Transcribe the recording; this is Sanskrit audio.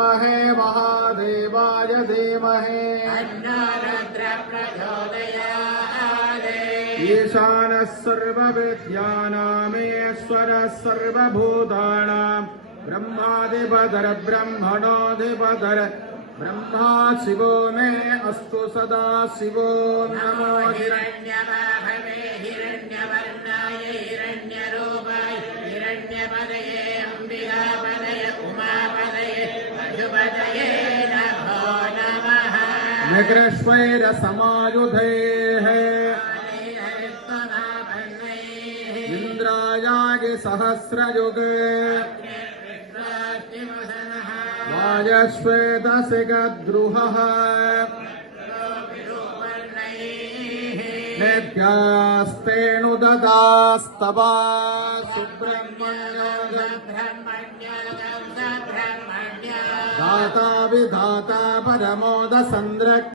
विद्महे महादेवाय धीमहि ईशानः सर्वविद्यानामीश्वरः सर्वभूतानां ब्रह्माधिपतर ब्रह्मणोऽधिपतर ब्रह्मा शिवो मे अस्तु सदा शिवो नमो हिरण्यवाभवे हिरण्यवर्णाय हिरण्यरूपाय हिरण्यपदये अम्बिकापदये उमापदये पशुपदये नमो नमः निकृष्वैरसमायुधैः इन्द्रायाय सहस्रयुगे वायश्वेतसिगद्रुहः नेभ्यास्तेऽनुददास्तवा सुब्रह्मण्यो दाता विधाता परमोदसन्द्रक्